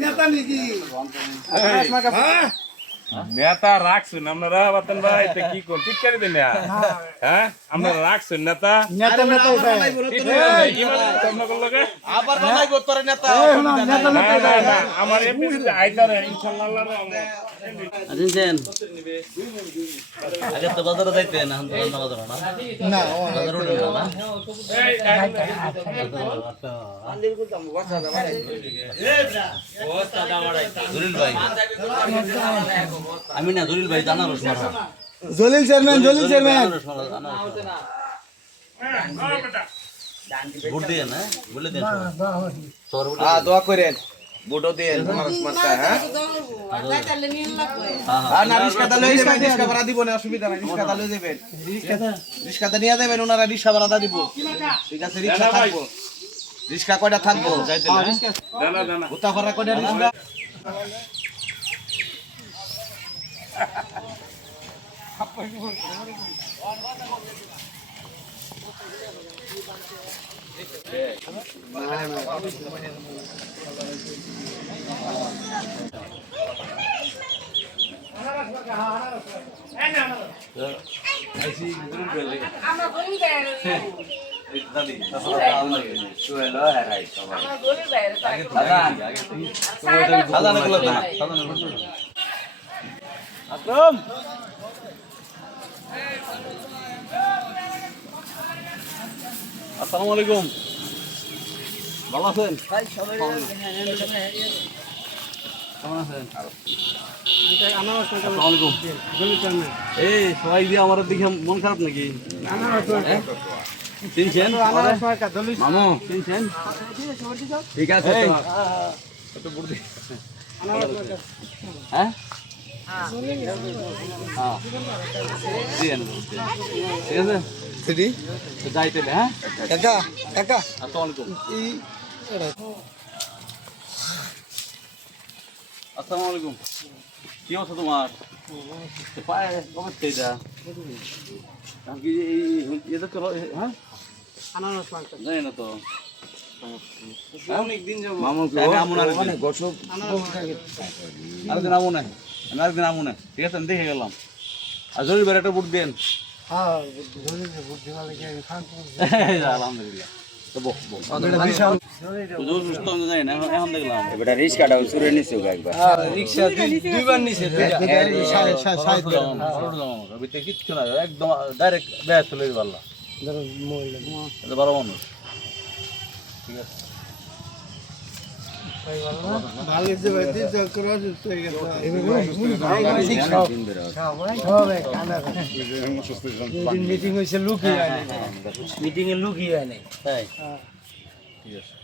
নেতা রাখছেন আপনারা বাতন ভাই তা কি কোন ঠিক করে দেন হ্যাঁ আপনারা রাখছেন নেতা নেতা নেতা করে মানে আবার বানাইবো তোর নেতা না, না, না, আমার এমনি যদি আইতারে ইনশাআল্লাহ আল্লাহর রহমতে। আছেন আগে তো বাজারে যাইতেন এখন তো রান্না বাজার না না বাজার না না এই, জলিল ভাই আমি না জলিল ভাই জানারস মারা Jalil chairman Jalil chairman. Vote দিয়ে না? বলে দেন হ্যাঁ দোয়া করেন। দিয়ে হ্যাঁ আর না রিস্কাটা লই যাবেন রিস্কা ভাড়া দিব না অসুবিধা নাই রিস্কাটা লই যাবেন। রিস্কাটা? নিয়ে যাবেন ওনারা দিব। ঠিক আছে রিস্কা থাকব। রিস্কা কয়টা থাকব? যাইতে না কয়টা রিস্কা আমরা গরিব বাইরে আকরাম আসসালামু আলাইকুম। ভালো আছেন? এই সবাই দিয়ে আমার দিকে মন খারাপ নাকি? চিনছেন? মামু চিনছেন? ঠিক আছে। হ্যাঁ। ঠিক আছে সেটি তো যাইতে হ্যাঁ কাকা কাকা আসসালামু আলাইকুম কি জানি না তো আরেকদিন আরেকদিন না আরেকদিন আমুন না ঠিক আছে আমি দেখে গেলাম আর জরুরি বেড়ে একটা বুট দেন আমি একদম ডাইরেক্ট ব্যাস চলে পারলা এটা ভালো মানুষ ঠিক আছে। মিটিং হয়েছে লুকিয়ে মিটিং এ লুকিয়ে নেই ঠিক আছে